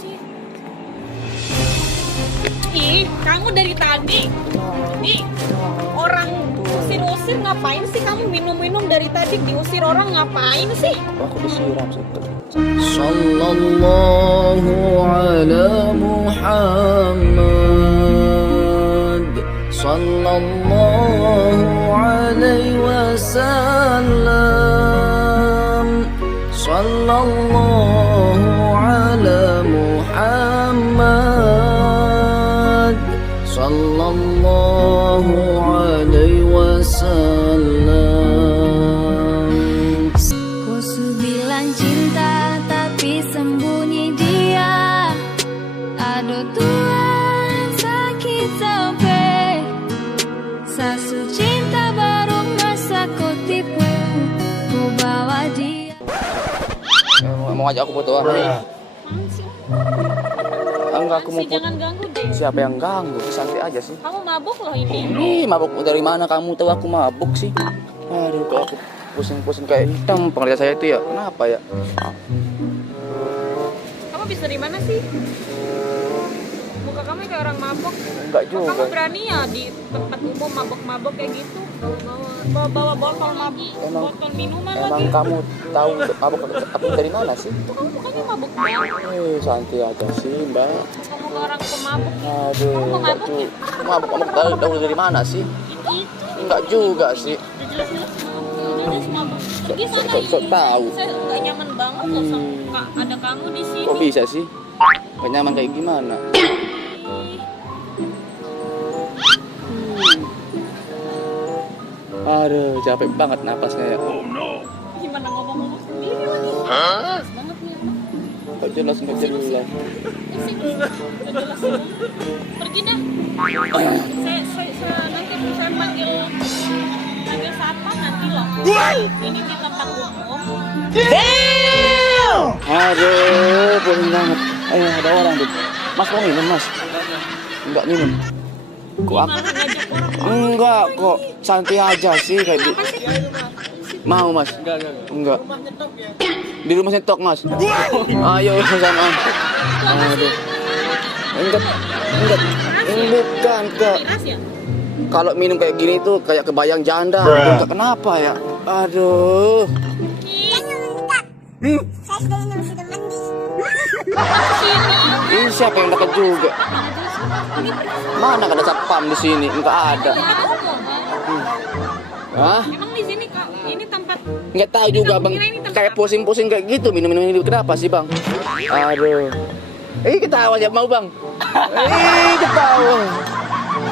sih? Ih, kamu dari tadi. Ih, orang usir-usir ngapain sih kamu minum-minum dari tadi diusir orang ngapain sih? Aku disiram sih. Sallallahu ala Muhammad, sallallahu alaihi wasallam, sallallahu ala Muhammad, sallallahu alaihi wasallam. Ku bilang cinta tapi sembunyi dia. Aduh Tuhan sakit sampai. Sasu cinta baru masa ku tipu. Ku bawa dia. Mau ngajak aku foto apa nih? Apaan sih? Enggak, aku mau Sih, jangan ganggu deh. Siapa yang ganggu? Santai aja sih. Kamu mabuk loh ini. Ih, mabuk dari mana kamu tahu aku mabuk sih? Aduh, kok aku pusing-pusing kayak hitam penglihatan saya itu ya. Kenapa ya? Kamu bisa dari mana sih? Muka kamu kayak orang mabuk. Enggak Kok kamu juga. berani ya di tempat umum mabuk-mabuk kayak gitu? Bawa botol mabuk, botol minuman Emang lagi. kamu tahu mabuk aku dari mana sih? Itu kamu mukanya mabuk banget. Santai aja sih, Mbak. Kamu ke orang pemabuk. Aduh, Kamu enggak mabuk tuh. ya? Mabuk tahu dari mana sih? Itu. Enggak juga sih. Udah jelas-jelas mabuk. Udah jelas mabuk. Pergi sana Sok tahu. Saya nggak nyaman banget loh sama ada kamu di sini. Kok bisa sih? Gak nyaman kayak gimana? Aduh, capek banget napasnya ya. Gimana ngomong-ngomong sendiri lagi? Jelas banget nih. Gak jelas, gak jelas. Isi. Nggak jelas banget. Pergi dah. Saya nanti saya panggil satpam nanti loh. Ini di tempat umum. Aduh, pusing banget. Ada orang tuh. Mas mau minum, Mas? Enggak minum. Kok aku? Malah ngajak orang. Enggak, kok santai aja sih kayak di... Apa sih? Mau, Mas? Enggak. Di rumah nyetok, Mas. Ayo sama. Aduh. Enggak. Bukan, Kak. Miras ya? Kalau minum kayak gini tuh kayak kebayang janda. Enggak, kenapa ya? Aduh. Saya sudah minum, sudah mandi. Ini siapa yang dekat juga? Mana ada satpam di sini? Enggak ada. Hah? Emang di sini kak, ini tempat Enggak tahu juga, Bang. Kayak pusing-pusing kayak gitu minum-minum ini. Kenapa sih, Bang? Aduh. Ketawa aja mau, Bang. Ketawa.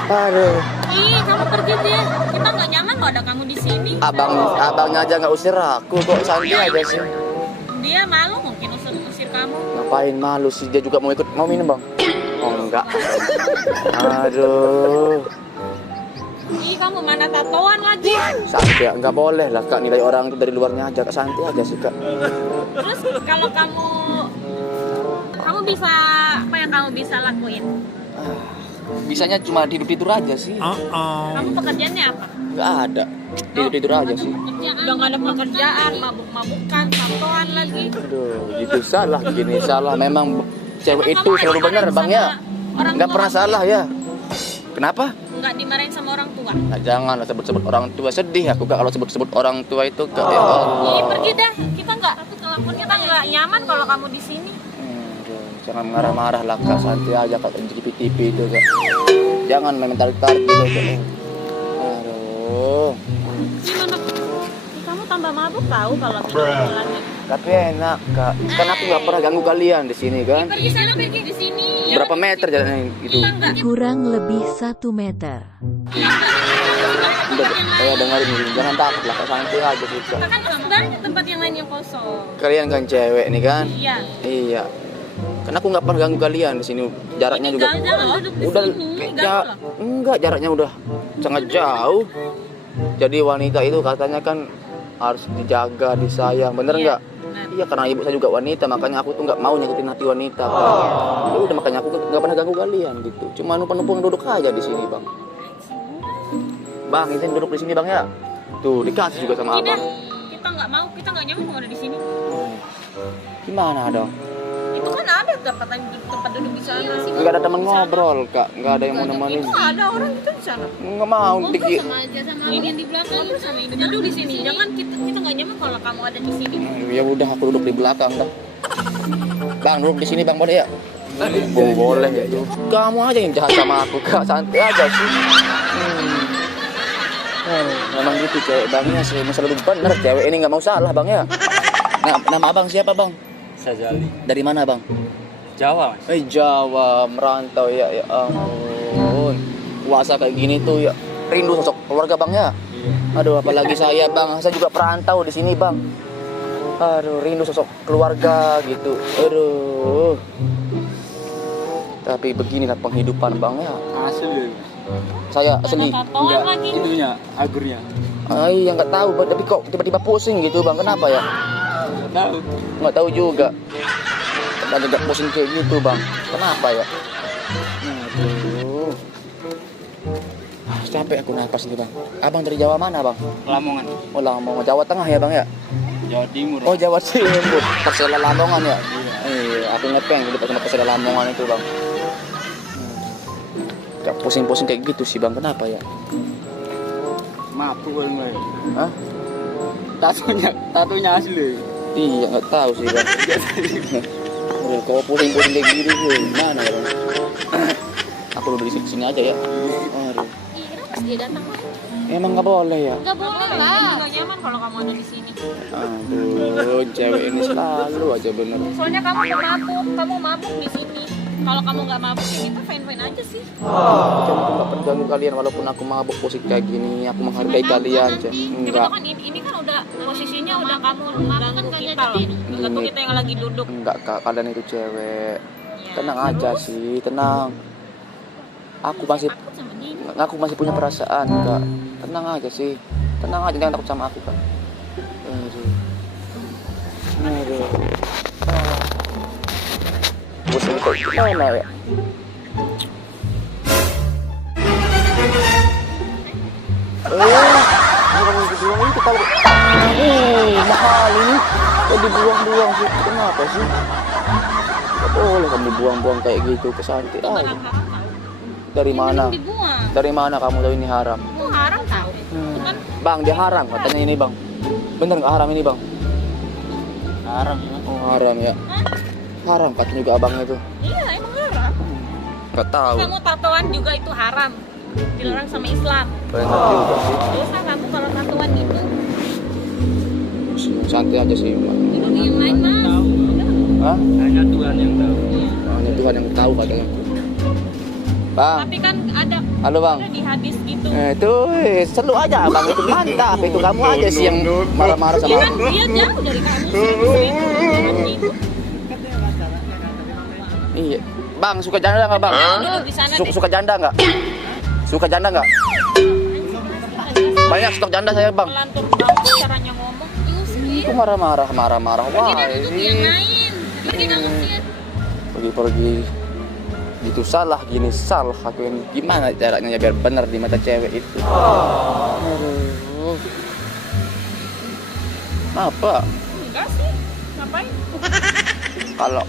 Aduh. Ih, kamu pergi deh. Kita nggak nyaman loh ada kamu di sini. Abangnya aja nggak usir aku, kok santai aja sih. Dia malu mungkin usir kamu. Ngapain malu sih, dia juga mau minum, Bang? Oh, enggak. Aduh. Ih, kamu mana tatoan lagi? Santai, nggak boleh lah, Kak. Nilai orang itu dari luarnya aja, Kak. Santai aja sih, Kak. Terus kalau kamu bisa apa yang kamu bisa lakuin? Bisanya cuma tidur-tidur aja sih. Kamu pekerjaannya apa? Nggak ada. Tidur-tidur aja sih. Udah nggak ada pekerjaan, mabuk-mabukan, tatoan lagi. Aduh, gitu salah, gini salah. Memang cewek Emang itu kamu selalu benar, dimarahin Bang ya. sama orang Nggak tua? pernah salah ya. Kenapa? Nggak dimarahin sama orang tua? Nah, jangan sebut-sebut orang tua, sedih aku, Kak, kalau sebut-sebut orang tua itu, Kak. Ya Allah. Ih, pergi dah. Kita nggak nyaman kalau kamu di sini. Aduh, jangan marah-marah lah, Kak. Santai aja, Kak. Di TV itu, Kak. Jangan main tarik-tarik gitu, Kak. Aduh. Gimana? Kamu tambah mabuk tahu kalau jalannya. Tapi enak, Kak. Kan aku nggak pernah ganggu kalian di sini, kan? Pergi sana, pergi di sini. Berapa meter jalannya gitu? Kurang lebih 1 meter. Udah, saya dengerin dulu. Jangan takut lah, Kak. Santai aja sih, Kak. Kan sebenarnya tempat yang lain yang kosong. Kalian kan cewek nih, kan? Iya. Iya. Karena aku nggak pernah ganggu kalian di sini. Jaraknya juga. Jangan duduk di Udah, sini. enggak, jaraknya udah sangat jauh. Jadi wanita itu katanya kan harus dijaga, disayang, bener Iya, nggak? benar. Iya, karena ibu saya juga wanita, makanya aku tuh nggak mau nyakitin hati wanita. Ya udah, makanya aku nggak pernah ganggu kalian gitu. Cuma numpang-numpang duduk aja di sini, Bang. Bang, ini duduk di sini, Bang ya. Tuh dikasih juga sama Tidak, abang. kita nggak mau, kita nggak nyaman kalau ada di sini. Gimana dong? Itu kan ada tempat duduk di sana sih. Nggak ada teman ngobrol, Kak. Nggak ada yang mau nemenin. Itu ada orang gitu di sana. Nggak mau. Dikit. Sama aja sama ini di belakang itu sama ini. Duduk di sini. Jangan kita nggak nyaman kalau kamu ada di sini. Ya udah, aku duduk di belakang dah. Bang, duduk di sini Bang, boleh ya? Boleh ya. Kamu aja yang jahat sama aku, Kak. Santai aja sih. Memang gitu cewek Bangnya sih, selalu benar cewek ini nggak mau salah Bang ya. Nama Abang siapa Bang? Sajali. Dari mana Bang? Jawa, Mas. Jawa, merantau ya, ya ampun. Puasa kayak gini tuh ya, rindu sosok keluarga Bang ya. Aduh, apalagi saya Bang, saya juga perantau di sini Bang. Aduh, rindu sosok keluarga gitu. Aduh. Tapi beginilah penghidupan Bang ya. Asli. Saya asli. Tatoan lagi. Itunya, agurnya. Iya nggak tahu, tapi kok tiba-tiba pusing gitu Bang, kenapa ya? Tahu. Nggak tahu juga. Agak pusing kayak gitu Bang, kenapa ya? Aduh. Capek aku napas nih Bang. Abang dari Jawa mana Bang? Lamongan. Oh Lamongan, Jawa Tengah ya Bang ya? Jawa Timur. Oh Jawa Timur, Persela Lamongan ya? Iya, aku ngepeng hidup sama Persela Lamongan itu Bang. Gak pusing-pusing kayak gitu sih Bang, kenapa ya? Mabuk kan, Mas. Hah? Tatonya asli. Iya, nggak tahu sih Bang. Udah, kalau pusing-pusing kayak gini gimana ya Bang? Aku udah di sini aja ya. Aduh. Pas dia datang. Emang nggak boleh ya? Nggak boleh lah. Nggak nyaman kalau kamu ada di sini. Aduh, cewek ini selalu aja bener. Soalnya kamu mabuk di sini. Kalau kamu nggak mabuk ya kita fine aja sih. Kan aku nggak pernah ganggu kalian walaupun aku mabuk pusing kayak gini. Aku menghargai kalian aja. Enggak, Kan ini kan udah posisinya udah kamu ganggu kita loh. Ganggu kita yang lagi duduk. enggak Kak, kalian itu cewek. Ya, Tenang aja terus? sih, tenang. Aku masih Aku sama dia. aku masih punya perasaan Kak. Tenang aja sih. Tenang aja, jangan takut sama aku Kak. Aduh. Aduh. Pusing kok gimana ya? Bukan dibuang itu tahu. Mahal ini. Kok dibuang-buang sih? Kenapa sih? Gak boleh kamu dibuang-buang kayak gitu, kesantai Itu aja. barang haram tahu. Dari mana? Ini dibuang. Dari mana kamu tahu ini haram? Itu haram tahu. Itu kan Bang, dia haram katanya ini Bang. Bener nggak haram ini Bang? Haram, Mas. Oh haram ya. Haram katanya juga abangnya tuh. iya emang haram. Nggak tahu. Kamu tatoan juga itu haram. Dilarang sama Islam. Bener juga sih. Dosa kamu kalau tatoan itu. Santai aja sih Bang. Itu yang lain mas. Hah? Hanya Tuhan yang tahu. Hanya Tuhan yang tahu katanya. Bang, Tapi kan ada halo Bang. di hadis gitu. Tuh, selalu aja Bang itu mantap. Itu kamu aja sih yang marah-marah sama Dia aku. kan dia jauh dari kamu sih. Gitu. Iya. Bang, suka janda nggak Bang? Duduk di sana deh. Suka janda nggak? Suka janda nggak? Banyak stok janda saya Bang. Melantur banget caranya ngomong. Itu marah-marah. Wah, Pergi dah duduk yang ini lain. Pergi kamu sih. pergi-pergi gitu salah gini salah aku ini gimana caranya ya biar benar di mata cewek itu. Aduh. Apa? Enggak sih. Ngapain? Kalau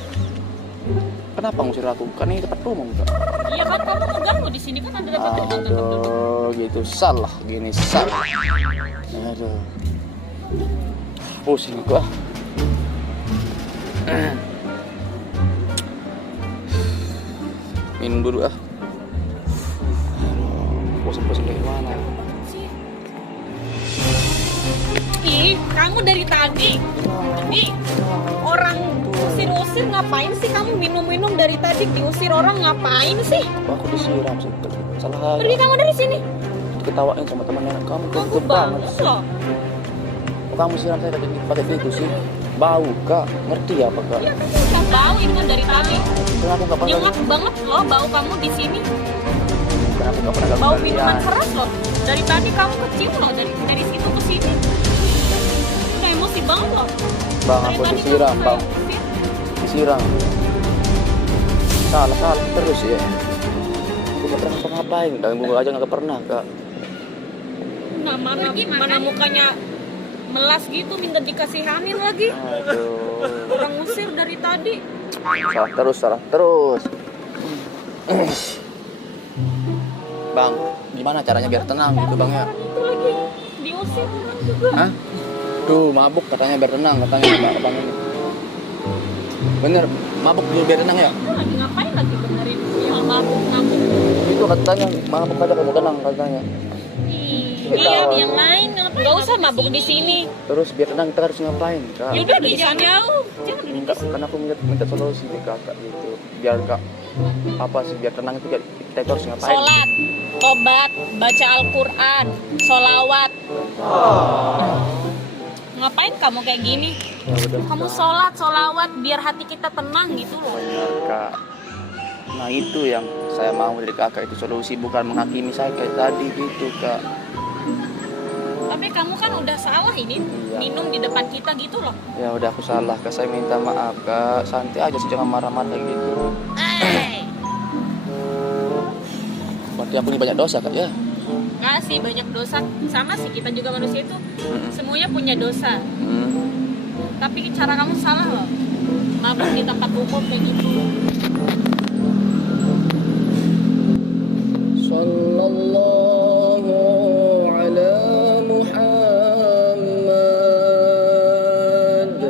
kenapa ngusir aku? Kan ini tempat umum Kak. Iya kan kamu ngeganggu di sini kan ada dapat tempat untuk duduk. Aduh, gitu salah gini salah. Aduh. Pusing aku ah. Minum dulu ah. Pusing-pusing kayak mana? Ih, kamu dari tadi. Jadi orang usir-usir ngapain sih kamu minum-minum dari tadi diusir orang ngapain sih? Aku disiram sih. Salah Pergi kamu dari sini. diketawain sama teman nenek kamu. Kamu Kegep banget. banget loh. Kok kamu siram saya pakai itu sih? Bau Kak, ngerti apa Kak? Iya kamu udah bau itu dari tadi. Kenapa nggak pernah? Nyengat banget loh bau kamu di sini. Kenapa nggak pernah ganggu Bau kalian? minuman keras loh. Dari tadi kamu kecium loh dari situ ke sini. Udah emosi banget loh. Bang, Dari aku tadi disiram kamu Bang, kayak usir. disiram. Salah terus ya. Aku nggak pernah ngapain, ganggu aja nggak pernah Kak. Nah, mana mukanya melas gitu minta dikasihanin lagi. Aduh. Orang usir dari tadi. Salah terus. Bang, gimana caranya biar tenang gitu bang ya? Itu lagi diusir orang juga. Hah? Tuh mabuk katanya biar tenang katanya bang ini. Bener, mabuk dulu biar tenang ya? Itu lagi ngapain lagi benerin yang mabuk-mabuk? Itu katanya mabuk aja kamu tenang katanya. Iya, yang lain ngapain? Gak usah mabuk di sini. Terus biar tenang kita harus ngapain kak? Yaudah di sana jauh. Jangan duduk Minta, di sini. kan aku minta solusi deh kakak gitu. Biar kak apa sih biar tenang itu kita itu harus ngapain? Sholat, tobat, baca Al-Quran, sholawat. Ngapain kamu kayak gini? Ya udah, Kamu Kak. sholat, sholawat biar hati kita tenang gitu loh. Benar kak. Nah itu yang saya mau dari kakak itu solusi, bukan menghakimi saya kayak tadi gitu kak. Tapi kamu kan udah salah ini Iya. minum di depan kita gitu loh. Ya udah aku salah kak, saya minta maaf kak. Santai aja sih, jangan marah-marah kayak gitu. Berarti aku ini banyak dosa kak ya? Nggak sih banyak dosa, sama sih kita juga manusia itu semuanya punya dosa. Tapi cara kamu salah loh, mabuk di tempat umum kayak gitu. Sallallahu ala Muhammad.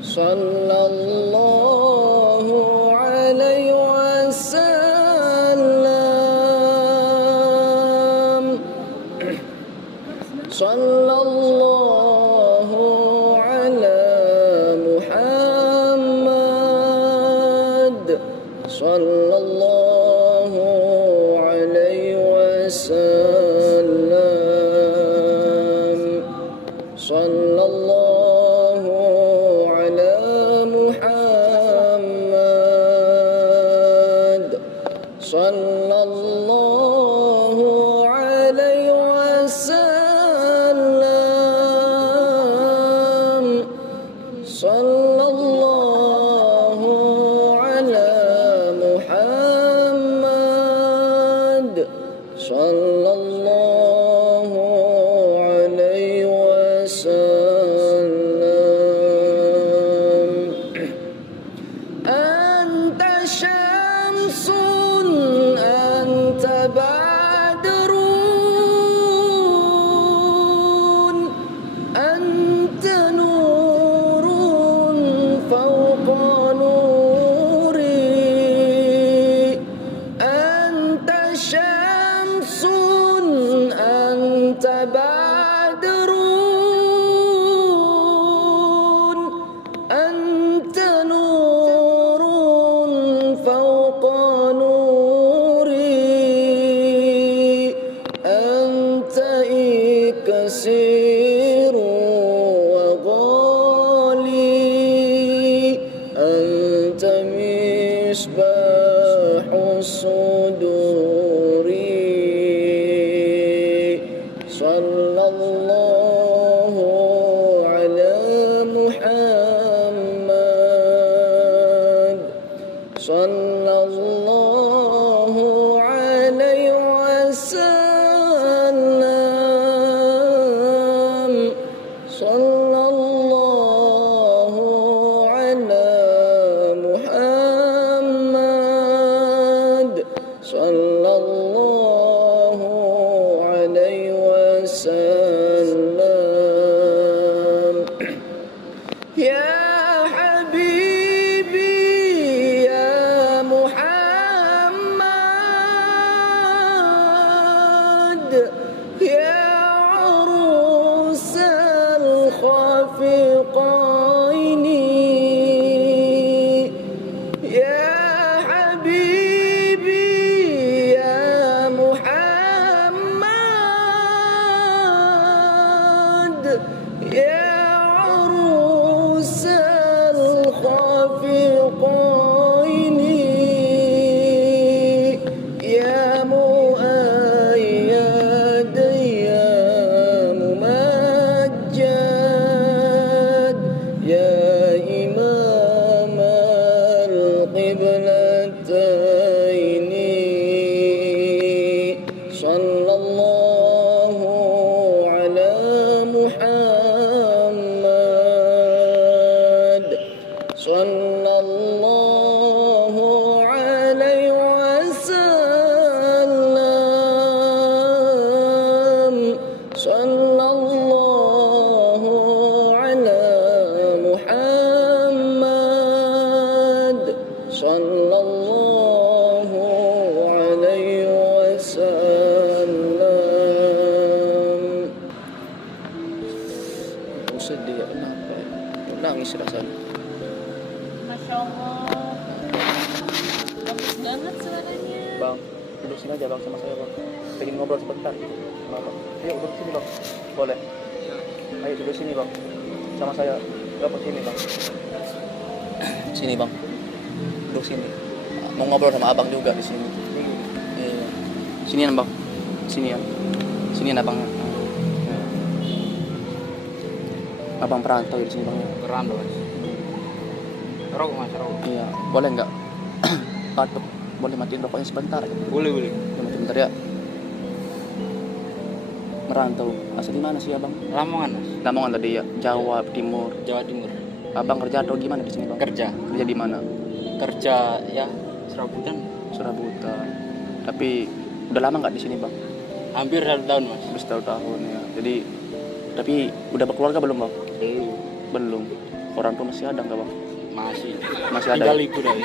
Sallallahu alaihi wasallam. Sallallahu ala Muhammad. Sallallahu alaihi wasallam. Sallallahu ala Muhammad. Sallallahu alaihi wasallam. Sallallahu ala Muhammad. Sallallahu alaihi wasallam. Anta syamsun anta badrun anta nurun fawqa nuri anta syamsun anta badrun anta nurun fawqa nuri anta iksiru wa ghali anta misbahu suduri sallallahu ala Muhammad sallallahu alaihi wasallam sallallahu ala Muhammad sallallahu alaihi wasallam. Ya habibi ya Muhammad banget suaranya. Bang, duduk sini aja bang sama saya bang. Pengen ngobrol sebentar sama bang. Ayo duduk sini bang. Boleh? Ayo duduk sini bang. Sama saya. Berapa sini bang? Sini bang. Duduk sini. Mau ngobrol sama abang juga di sini. Iya. Sinian bang. Sinian. Sinian abang. Abang perantau di sini bang. Keranda mas. Rokok mas, rokok. Iya. Boleh nggak? Patuk. Boleh matiin rokoknya sebentar. Boleh. Boleh matiin bentar ya. Merantau. Asal di mana sih abang? Lamongan mas. Lamongan tadi ya. Jawa Timur. Jawa Timur. Abang kerja atau gimana di sini bang? Kerja. Kerja di mana? Kerja ya serabutan. Surabuta. Tapi udah lama nggak di sini bang? Hampir 1 tahun mas. Udah tahun ya. Jadi tapi udah berkeluarga belum bang? Belum. Belum. Orang tua masih ada nggak bang? Masih ada. tinggal Ya? ikut dari.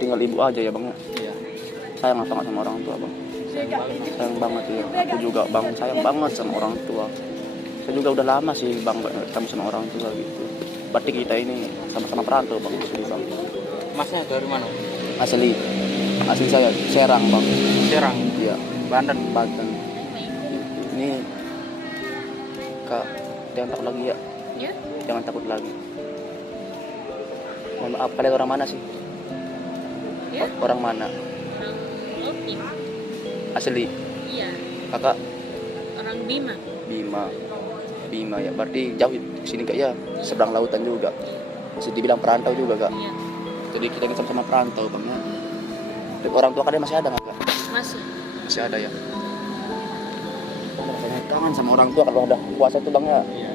Tinggal ibu aja ya bang? Iya. Sayang apa nggak sama orang tua bang? Sayang banget mas. Sayang banget ya. Aku juga bang sayang banget sama orang tua. Saya juga udah lama sih bang ketemu sama orang tua gitu. Berarti kita ini sama-sama perantau bang di sini bang. Masnya dari mana? Asli saya Serang bang. Serang. Iya. Banten. Banten. Ini kak, jangan takut lagi ya. Ya? Jangan takut lagi. Mohon maaf, kalian orang mana sih? Ya? Orang mana? Orang Lotim. Asli. Iya. Kakak Orang Bima. Bima ya. Berarti jauh ke sini kak ya. Seberang lautan juga. Bisa dibilang perantau juga kak. Iya. Jadi kita ini sama-sama perantau bang ya. Dan orang tua kalian masih ada nggak kak? Masih ada ya. Rasanya kangen sama orang tua kalau ada puasa tuh bang ya. Iya.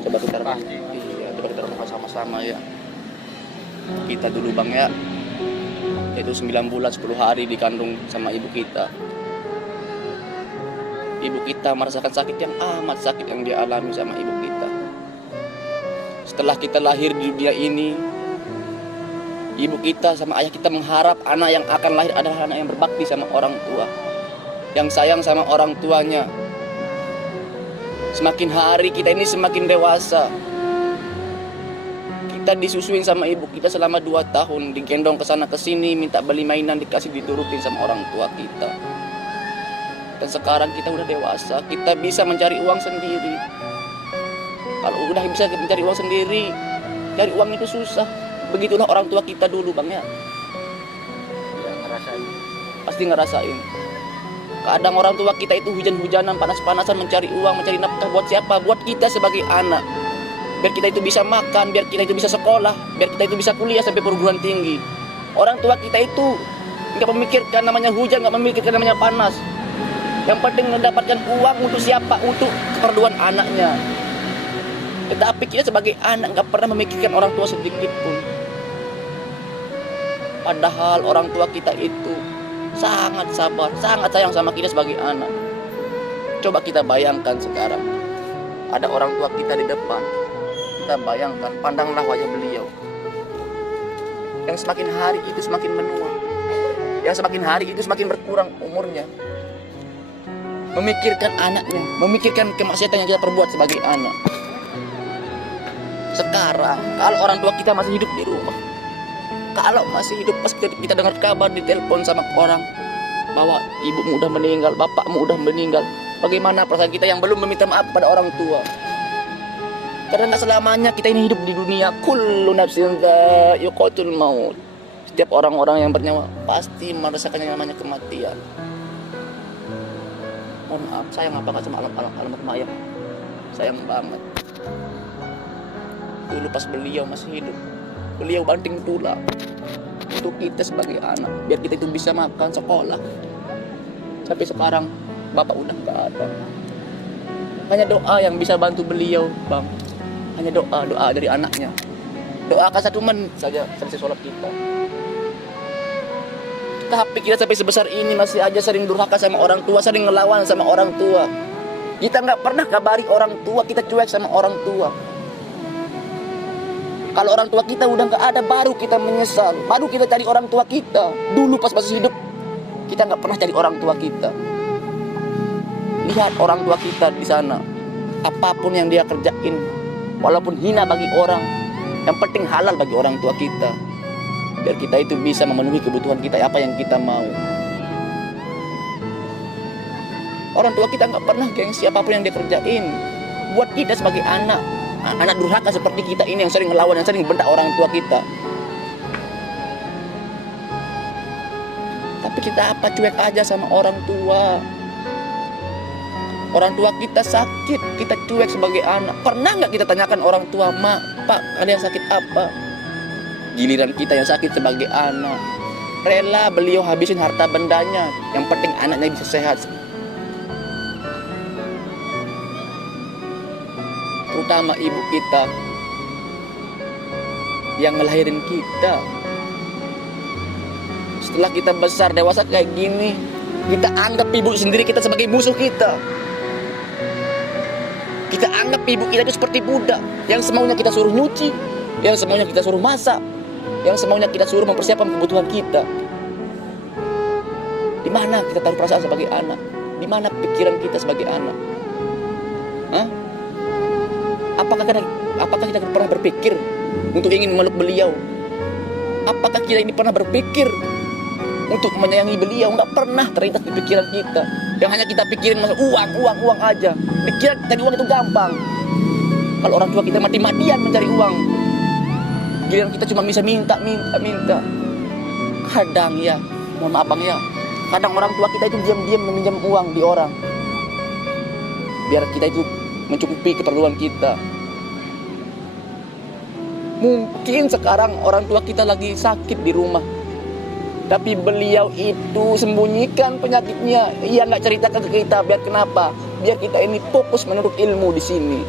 Coba kita Pasti. iya, coba kita renungkan sama-sama ya. Kita dulu bang ya. Itu 9 bulan 10 hari dikandung sama ibu kita. Ibu kita merasakan sakit yang amat sakit yang dia alami sama ibu kita. Setelah kita lahir di dunia ini, ibu kita sama ayah kita mengharap anak yang akan lahir adalah anak yang berbakti sama orang tua, yang sayang sama orang tuanya. Semakin hari kita ini semakin dewasa. Kita disusuin sama ibu kita selama 2 tahun, digendong ke sana ke sini, minta beli mainan, dikasih diturutin sama orang tua kita. Dan sekarang kita udah dewasa, kita bisa mencari uang sendiri. Kalau udah bisa mencari uang sendiri, cari uang itu susah. Begitulah orang tua kita dulu bang ya. Ya ngerasain. Pasti ngerasain. Kadang orang tua kita itu hujan-hujanan, panas-panasan mencari uang, mencari nafkah buat siapa? Buat kita sebagai anak. Biar kita itu bisa makan, biar kita itu bisa sekolah, biar kita itu bisa kuliah sampai perguruan tinggi. Orang tua kita itu nggak memikirkan namanya hujan, nggak memikirkan namanya panas. Yang penting mendapatkan uang untuk siapa? Untuk keperluan anaknya. Tetapi kita sebagai anak nggak pernah memikirkan orang tua sedikit pun. Padahal orang tua kita itu sangat sabar, sangat sayang sama kita sebagai anak. Coba kita bayangkan sekarang, ada orang tua kita di depan. Kita bayangkan, pandanglah wajah beliau. Yang semakin hari itu semakin menua. Yang semakin hari itu semakin berkurang umurnya. Memikirkan anaknya, memikirkan kemaksiatan yang kita perbuat sebagai anak. Sekarang, kalau orang tua kita masih hidup di rumah, kalau masih hidup, pas kita dengar kabar di telepon sama orang bahwa ibumu udah meninggal, bapakmu udah meninggal, bagaimana perasaan kita yang belum meminta maaf pada orang tua? Karena nggak selamanya kita ini hidup di dunia. Kullu nafsin dha'iqatul maut. Setiap orang-orang yang bernyawa pasti merasakan yang namanya kematian. Mohon maaf, sayang apa nggak sama almarhum ayah? Sayang banget. Dulu pas beliau masih hidup, beliau banting tulang untuk kita sebagai anak, biar kita itu bisa makan, sekolah. Sampai sekarang bapak udah nggak ada. Hanya doa yang bisa bantu beliau bang. Hanya doa dari anaknya. Doakan 1 menit saja selesai sholat kita. Tapi kita sampai sebesar ini masih aja sering durhaka sama orang tua, sering ngelawan sama orang tua. Kita nggak pernah kabari orang tua, kita cuek sama orang tua. Kalau orang tua kita udah nggak ada, baru kita menyesal, baru kita cari orang tua kita. Dulu pas masih hidup, kita nggak pernah cari orang tua kita. Lihat orang tua kita di sana, apapun yang dia kerjain, walaupun hina bagi orang, yang penting halal bagi orang tua kita. biar kita itu bisa memenuhi kebutuhan kita, apa yang kita mau. Orang tua kita nggak pernah gengsi apapun yang dia kerjain. Buat kita sebagai anak durhaka seperti kita ini yang sering ngelawan, yang sering bentak orang tua kita. Tapi kita apa, cuek aja sama orang tua. Orang tua kita sakit, kita cuek sebagai anak. Pernah nggak kita tanyakan orang tua, "Mak, Pak, kalian sakit apa?" Giliran kita yang sakit sebagai anak, rela beliau habisin harta bendanya, yang penting anaknya bisa sehat. Terutama ibu kita yang ngelahirin kita. Setelah kita besar dewasa kayak gini, kita anggap ibu sendiri kita sebagai musuh kita. Kita anggap ibu kita itu seperti budak yang semaunya kita suruh nyuci, yang semaunya kita suruh masak, yang semaunya kita suruh mempersiapkan kebutuhan kita. Di mana kita taruh perasaan sebagai anak? Di mana pikiran kita sebagai anak? Hah? Apakah kita pernah berpikir untuk ingin memeluk beliau? Apakah kita ini pernah berpikir untuk menyayangi beliau? Nggak pernah terlintas di pikiran kita. Yang hanya kita pikirin uang aja. Pikiran cari uang itu gampang. Kalau orang tua kita mati-matian mencari uang, giliran kita cuma bisa minta. Kadang ya, mohon maaf bang ya, kadang orang tua kita itu diam-diam meminjam uang di orang, biar kita itu mencukupi keperluan kita. Mungkin sekarang orang tua kita lagi sakit di rumah, tapi beliau itu sembunyikan penyakitnya. Ia nggak ceritakan ke kita. Biar kenapa? Biar kita ini fokus menuntut ilmu di sini.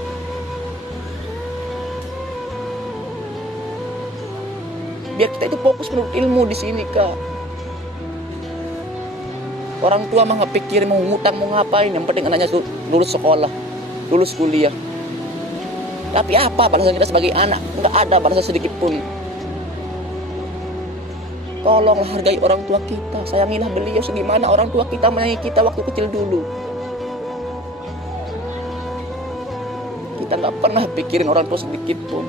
Biar kita itu fokus menuntut ilmu di sini, Kak. Orang tua mah nggak pikir mau ngutang mau ngapain. Yang penting anaknya lulus sekolah, lulus kuliah. Tapi apa balasan kita sebagai anak? Nggak ada balasan sedikit pun. Tolonglah hargai orang tua kita, sayangilah beliau segimana orang tua kita menyayangi kita waktu kecil dulu. Kita nggak pernah pikirin orang tua sedikit pun.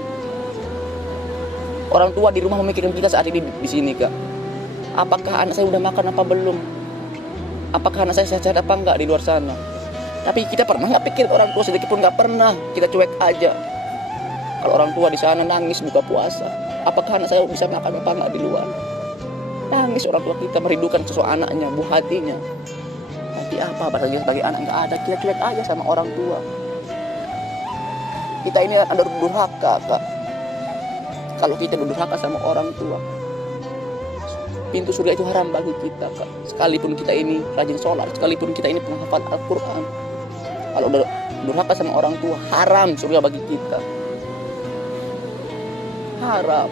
Orang tua di rumah memikirkan kita saat ini di sini, Kak. Apakah anak saya udah makan apa belum? Apakah anak saya sehat apa enggak di luar sana? Tapi kita pernah nggak pikir orang tua sedikit pun? Nggak pernah. Kita cuek aja. Kalau orang tua di sana nangis buka puasa, apakah anak saya bisa makan apa enggak di luar? Nangis orang tua kita merindukan sosok anaknya, buah hatinya. Tapi apa bahasanya sebagai anak? Nggak ada. Kita cuek aja sama orang tua. Kita ini ada durhaka, Kak. Kalau kita durhaka sama orang tua, pintu surga itu haram bagi kita, Kak. Sekalipun kita ini rajin sholat, sekalipun kita ini penghafal Al-Quran, kalau durhaka sama orang tua, haram surga bagi kita. Haram.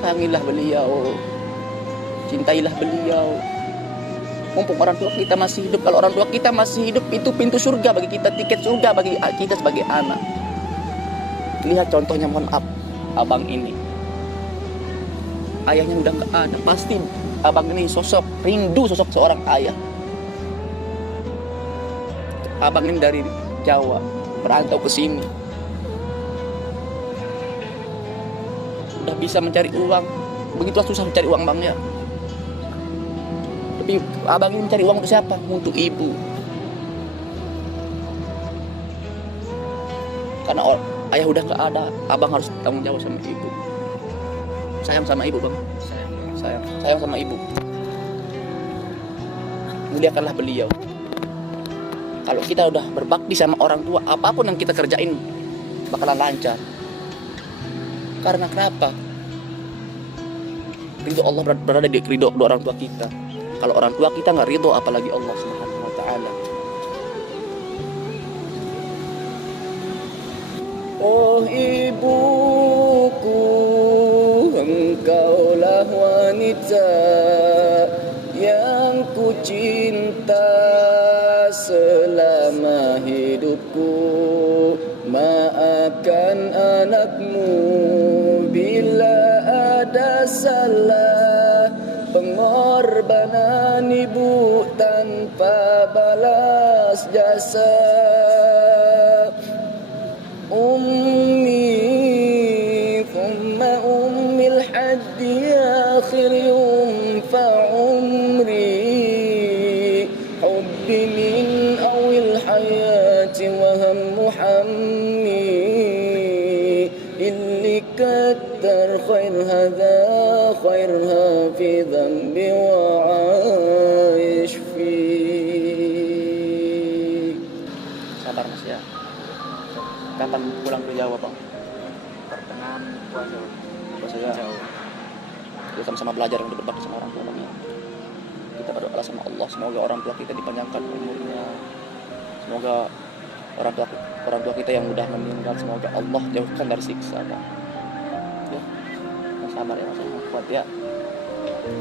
Sayangilah beliau, cintailah beliau. Mumpung orang tua kita masih hidup. Kalau orang tua kita masih hidup, itu pintu surga bagi kita, tiket surga bagi kita sebagai anak. Lihat contohnya, mohon maaf, abang ini. Ayahnya udah gak ada. Pasti abang ini rindu sosok seorang ayah. Abang ini dari Jawa, merantau ke sini. Udah bisa mencari uang. Begitu susah mencari uang, Bang, ya. Tapi abang ini mencari uang untuk siapa? Untuk ibu. Karena ayah udah gak ada, abang harus tanggung jawab sama ibu. Sayang sama ibu, Bang. Sayang sama ibu. Muliakanlah beliau. Kalau kita udah berbakti sama orang tua, apapun yang kita kerjain bakalan lancar. Karena kenapa? Ridho Allah berada di ridho orang tua kita. Kalau orang tua kita nggak ridho, apalagi Allah Subhanahu wa Ta'ala. Oh ibuku, engkaulah wanita yang ku cinta selama hidupku. Maafkan anakmu bila ada salah. Pengorbanan ibu tanpa balas jasa. Ummi اللي كتر خير هذا خيرها في ذنبي وعايش فيه. Sabar Mas ya. Kapan pulang ke Jawa Bang? Pertengahan puasa. Puasa ya. Kita sama-sama belajar untuk berbakti sama orang tua Bang ya. Kita berdoa sama Allah semoga orang tua kita dipanjangkan umurnya. Semoga orang tua kita yang udah meninggal semoga Allah jauhkan dari siksa Bang. Ya. Yang sabar ya Mas, yang kuat ya.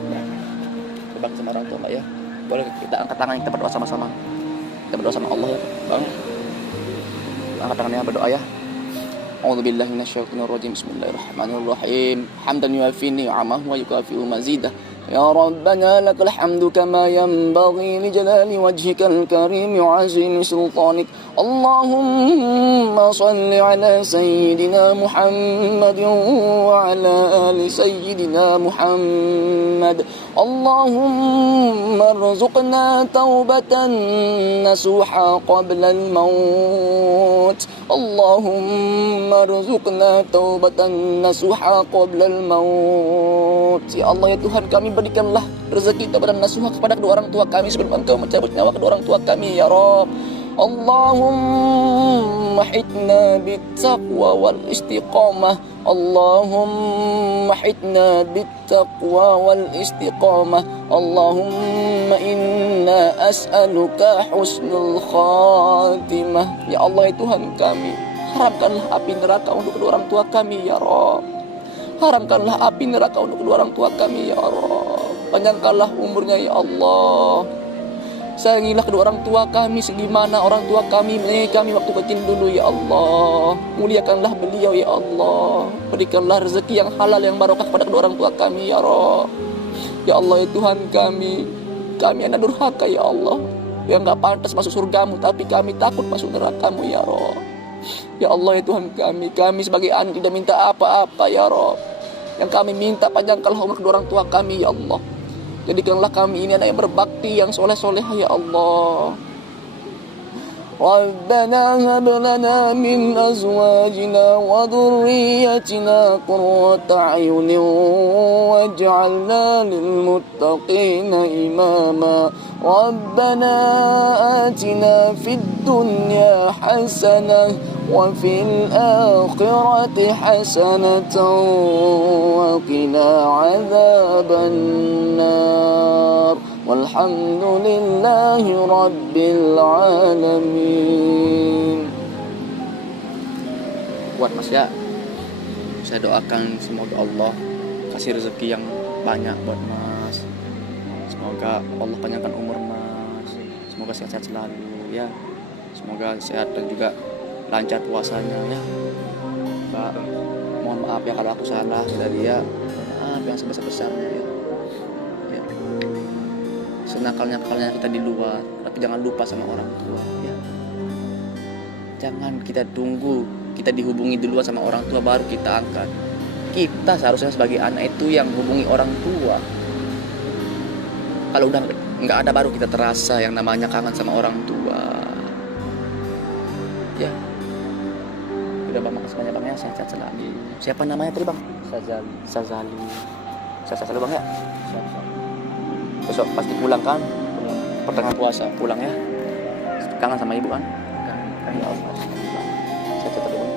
Ya. Berbakti sama orang tua Mbak ya. Boleh kita angkat tangan kita berdoa sama-sama. Kita berdoa sama Allah ya Bang. Angkat tangannya berdoa ya. A'udzubillahi minasyaitonir rajim. Bismillahirrahmanirrahim. Hamdan yuafi ni'amahu wa yukafi'u mazidah. Ya Rabbana lakal hamdu kama yanbaghi li jalali wajhikal karim wa 'azimi sultanik. Allahumma shalli ala sayyidina Muhammadin wa ala ali sayyidina Muhammad. Allahumma arzuqna taubatan nasuha qabla al-maut. Allahumma arzuqna taubatan nasuha qabla al-maut. Ya Allah ya Tuhan kami, berikanlah rezeki taubat dan nasuha kepada kedua orang tua kami sebelum Engkau mencabut nyawa kedua orang tua kami ya Rabb. Allahumma hitna bittaqwa wal istiqamah. Allahumma hitna bittaqwa wal istiqamah. Allahumma inna as'aluka husnul khatimah. Ya Allah ya Tuhan kami, haramkanlah api neraka untuk kedua orang tua kami ya Rabb. Haramkanlah api neraka untuk kedua orang tua kami ya Rabb. Panjangkanlah umurnya ya Allah. Sayangilah kedua orang tua kami sebagaimana orang tua kami menyayangi kami waktu kecil dulu ya Allah. Muliakanlah beliau ya Allah. Berikanlah rezeki yang halal yang barokah kepada kedua orang tua kami ya Rabb. Ya Allah ya Tuhan kami anak durhaka ya Allah, yang gak pantas masuk surgamu, tapi kami takut masuk nerakamu ya Rabb. Ya Allah ya Tuhan kami sebagai anak tidak minta apa-apa ya Rabb. Yang kami minta panjangkanlah umur kedua orang tua kami ya Allah. Jadikanlah kami ini anak yang berbakti, yang soleh-soleh ya Allah. Rabbana hab lana min azwajina wa dhurriyyatina qurrata a'yunin waj'alna lil muttaqina imama. Rabbana atina fid dunya hasanah wa fil akhirati hasanatan wa qina 'adzaban nar. Walhamdulillahi Rabbil Alamin. Kuat Mas ya. Saya doakan semoga Allah kasih rezeki yang banyak buat Mas. Semoga Allah panjangkan umur Mas. Semoga sehat-sehat selalu ya. Semoga sehat dan juga lancar puasanya ya. Mbak, mohon maaf ya kalau aku salah dari ya. Maaf yang sebesar-besarnya ya. Senakal-nakalnya kita di luar, tapi jangan lupa sama orang tua ya. Jangan kita tunggu kita dihubungi duluan sama orang tua baru kita angkat. Kita seharusnya sebagai anak itu yang hubungi orang tua. Kalau udah nggak ada baru kita terasa yang namanya kangen sama orang tua ya. Udah Bang, makasih banyak Bang ya, sehat-sehat selalu. Siapa namanya tadi Bang? Sazali. Sehat selalu Bang ya. Besok pasti pulang kan? Pertengahan puasa pulang ya. Kangen sama ibu kan? Kan ya Allah. Sehat-sehat Bang.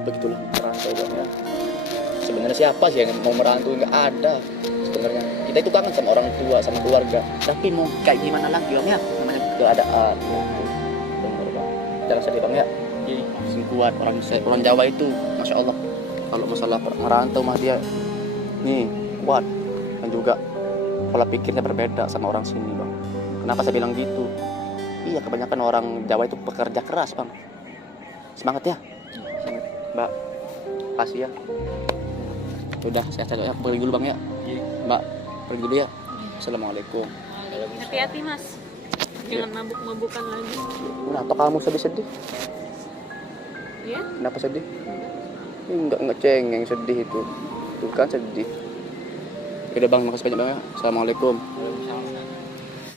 Begitulah merantau Bang ya. Sebenarnya siapa sih yang mau merantau? Nggak ada sebenarnya. Kita itu kangen sama orang tua, sama keluarga. Tapi mau kayak gimana lagi Bang ya? Namanya keadaan. Bener Bang. Jangan sedih Bang ya. Masih kuat orang Jawa itu, masya Allah. Kalau masalah merantau mah dia nih kuat, dan juga pola pikirnya berbeda sama orang sini Bang. Kenapa saya bilang gitu? Iya, kebanyakan orang Jawa itu pekerja keras Bang. Semangat ya Mbak, kasih ya. Udah saya pergi dulu Bang ya. Mbak, pergi dulu ya. Assalamualaikum. Hati-hati Mas, jangan mabuk-mabukan lagi. Kenapa kamu sedih-sedih? Ya? Kenapa sedih? Enggak cengeng sedih itu. Tuh kan sedih. Udah Bang, makasih banyak Bang ya. Assalamualaikum.